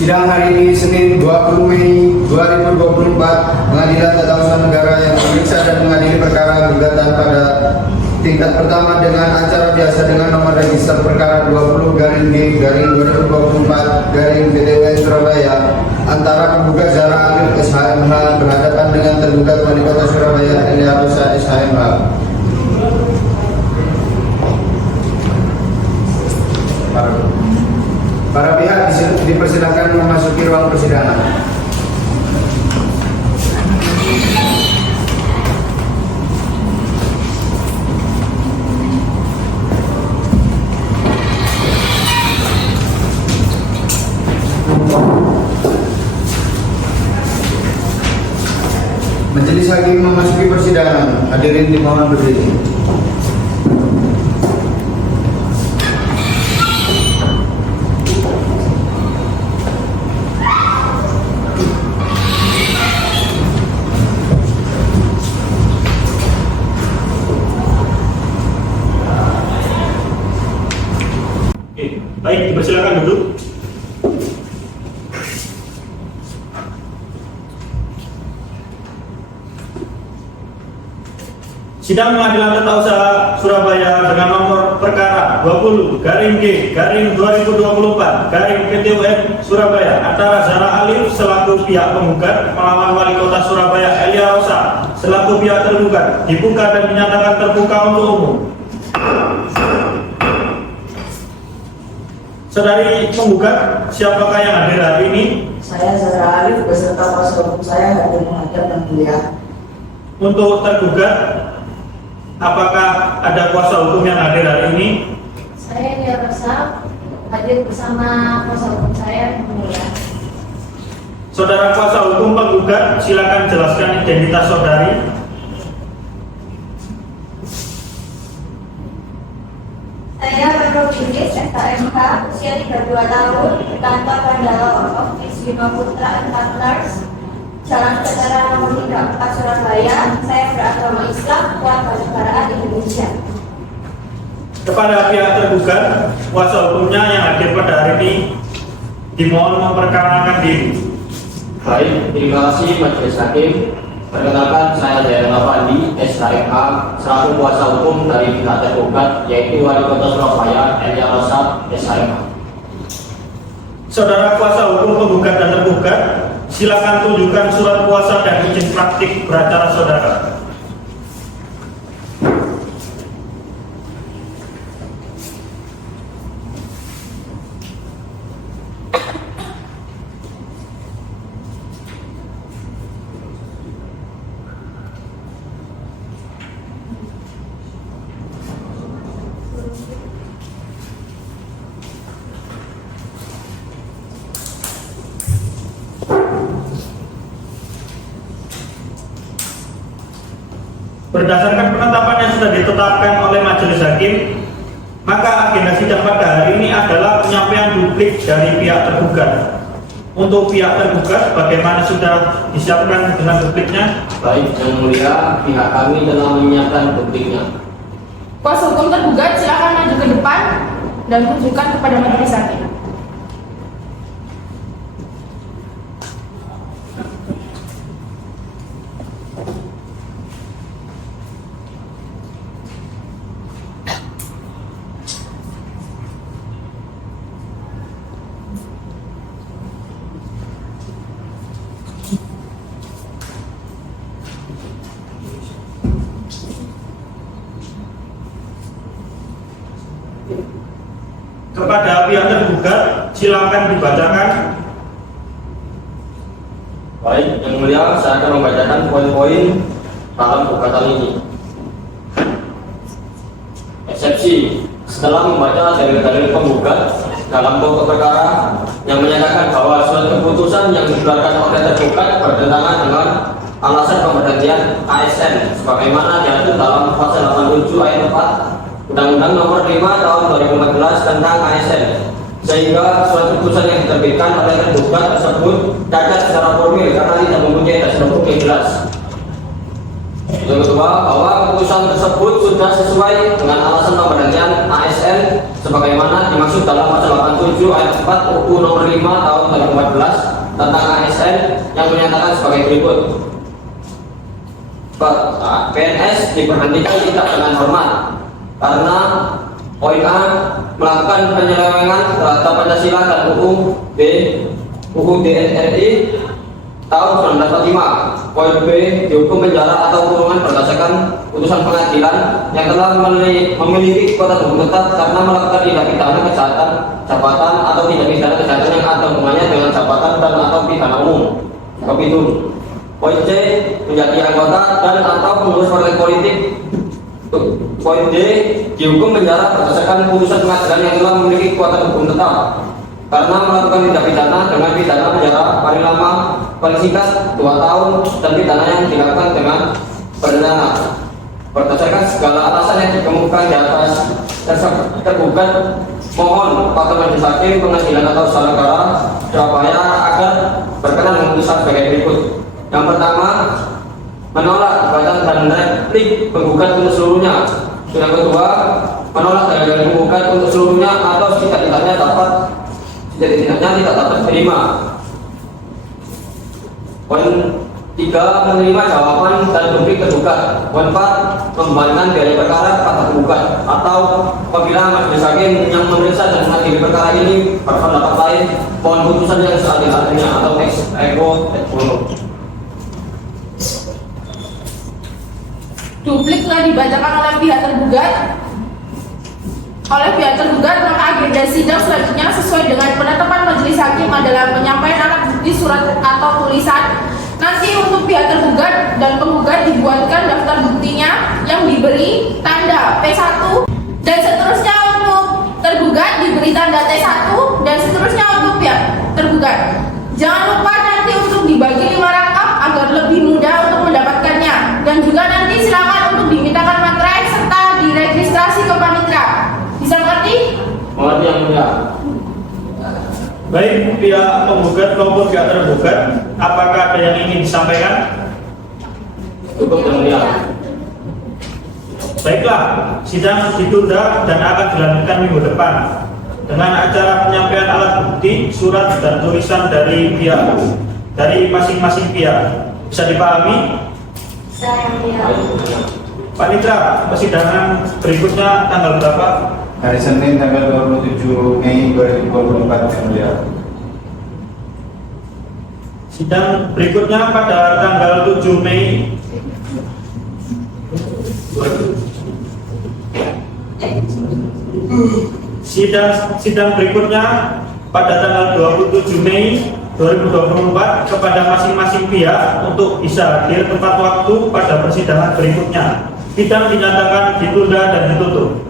Sidang hari ini Senin 20 Mei 2024, Pengadilan Tata Usaha Negara yang memeriksa dan mengadili perkara gugatan pada tingkat pertama dengan acara biasa dengan nomor register perkara 20-G-2024-PTUN Surabaya antara penggugat Zara Alif SHMH berhadapan dengan tergugat Wali Kota Surabaya Elia Rosa SHMH. Para pihak dipersilakan memasuki ruang persidangan. Majelis hakim memasuki persidangan. Hadirin dimohon berdiri. Baik, dipersilakan duduk. Sidang Pengadilan Tata Usaha Surabaya dengan nomor perkara 20-2024-PTUN Surabaya antara Zara Alif selaku pihak penggugat melawan Wali Kota Surabaya Elia Rosa selaku pihak tergugat dibuka dan dinyatakan terbuka untuk umum. Saudari penggugat, siapakah yang hadir hari ini? Saya Zara Alif beserta kuasa hukum saya hadir menghadap yang mulia. Untuk tergugat, apakah ada kuasa hukum yang hadir hari ini? Saya Elia Rosa hadir bersama kuasa hukum saya yang mulia. Saudara kuasa hukum penggugat, silakan jelaskan identitas saudari. Saya Pedro Julis, SKMK, usia 32 tahun, kantor Bandara Office Bima Putra and Partners, Jalan Veteran nomor 34 Surabaya. Saya beragama Islam, kewarganegaraan Indonesia. Kepada pihak tergugat, kuasa hukumnya yang hadir pada hari ini dimohon memperkenalkan diri. Baik, terima kasih Majelis Hakim. Perkenalkan, saya Jaya Nafandi, SHMH, selaku kuasa hukum dari pihak tergugat, yaitu Wali Kota Surabaya Elia Rosa SHMH. Saudara kuasa hukum penggugat dan tergugat, silakan tunjukkan surat kuasa dan izin praktik beracara saudara. Berdasarkan penetapan yang sudah ditetapkan oleh Majelis Hakim, maka agenda sidang pada hari ini adalah penyampaian duplik dari pihak tergugat. Untuk pihak tergugat, bagaimana sudah disiapkan dengan dupliknya? Baik, Yang Mulia, pihak kami telah menyiapkan dupliknya. Kuasa hukum tergugat silakan maju ke depan dan tunjukkan kepada majelis hakim. Kepada pihak tergugat, silakan dibacakan. Baik, Yang Mulia, saya akan membacakan poin-poin dalam gugatan ini. Eksepsi, setelah membaca dalil-dalil penggugat dalam pokok perkara yang menyatakan bahwa suatu keputusan yang dikeluarkan oleh tergugat bertentangan dengan alasan pemberhentian ASN sebagaimana diatur dalam pasal 87 ayat 4 Undang-Undang Nomor 5 Tahun 2014 tentang ASN, sehingga suatu keputusan yang diterbitkan oleh tergugat tersebut cacat secara formil karena tidak mempunyai dasar hukum yang jelas. Yang kedua, bahwa keputusan tersebut sudah sesuai dengan alasan pemberhentian ASN sebagaimana dimaksud dalam pasal 87 ayat 4 UU nomor 5 tahun 2014 tentang ASN yang menyatakan sebagai berikut. PNS diberhentikan tidak dengan hormat karena poin A melakukan penyelewengan terhadap Pancasila dan UUD NRI tahun 1945. Poin B dihukum penjara atau kurungan berdasarkan putusan pengadilan yang telah memiliki kekuatan hukum tetap karena melakukan tindak pidana kejahatan jabatan atau tindak pidana kejahatan yang ada hubungannya dengan jabatan dan atau pidana umum. Kepitu. Poin C menjadi anggota dan atau pengurus partai politik. Poin D dihukum penjara berdasarkan putusan pengadilan yang telah memiliki kekuatan hukum tetap karena melakukan tindak pidana dengan pidana penjara paling lama paling singkat 2 tahun dan pidana yang dilakukan dengan berencana. Berdasarkan segala alasan yang dikemukakan di atas tergugat mohon Pak Majelis Hakim Pengadilan atau Usaha Negara Surabaya agar berkenan memutuskan sebagai berikut. Yang pertama, menolak gugatan dan replik penggugat untuk seluruhnya. Yang kedua, menolak dalil penggugat untuk seluruhnya atau setidak-tidaknya tidak dapat diterima. Poin 3, menerima jawaban dan bukti tergugat. Poin 4, membebankan biaya perkara pada tergugat atau apabila majelis hakim yang memeriksa dan mengadili perkara ini berpendapat lain, mohon putusan yang seadil-adilnya atau ex equo et bono. Duplik telah dibacakan oleh pihak tergugat. Maka agenda sidang selanjutnya sesuai dengan penetapan majelis hakim adalah penyampaian alat bukti surat atau tulisan. Nanti untuk pihak tergugat dan penggugat dibuatkan daftar buktinya yang diberi tanda P1 dan seterusnya untuk tergugat diberi tanda T1 dan seterusnya untuk pihak tergugat. Jangan lupa nanti untuk dibagi 5 rangkap agar lebih mudah untuk mendapatkannya, dan juga nanti silakan untuk dimintakan materai serta diregistrasi ke panitia. Bisa mengerti? Mengerti yang mulia. Baik pihak penggugat maupun pihak tergugat, apakah ada yang ingin disampaikan? Cukup yang mulia. Baiklah, sidang ditunda dan akan dilanjutkan minggu depan dengan acara penyampaian alat bukti, surat dan tulisan dari masing-masing pihak. Bisa dipahami? Saya yang Panitra, persidangan berikutnya tanggal berapa? Hari Senin tanggal 27 Mei 2024 yang mulia. Sidang berikutnya pada tanggal 7 Mei Sidang berikutnya pada tanggal 27 Mei 2024 kepada masing-masing pihak untuk bisa hadir tepat waktu pada persidangan berikutnya. Sidang dinyatakan ditunda dan ditutup.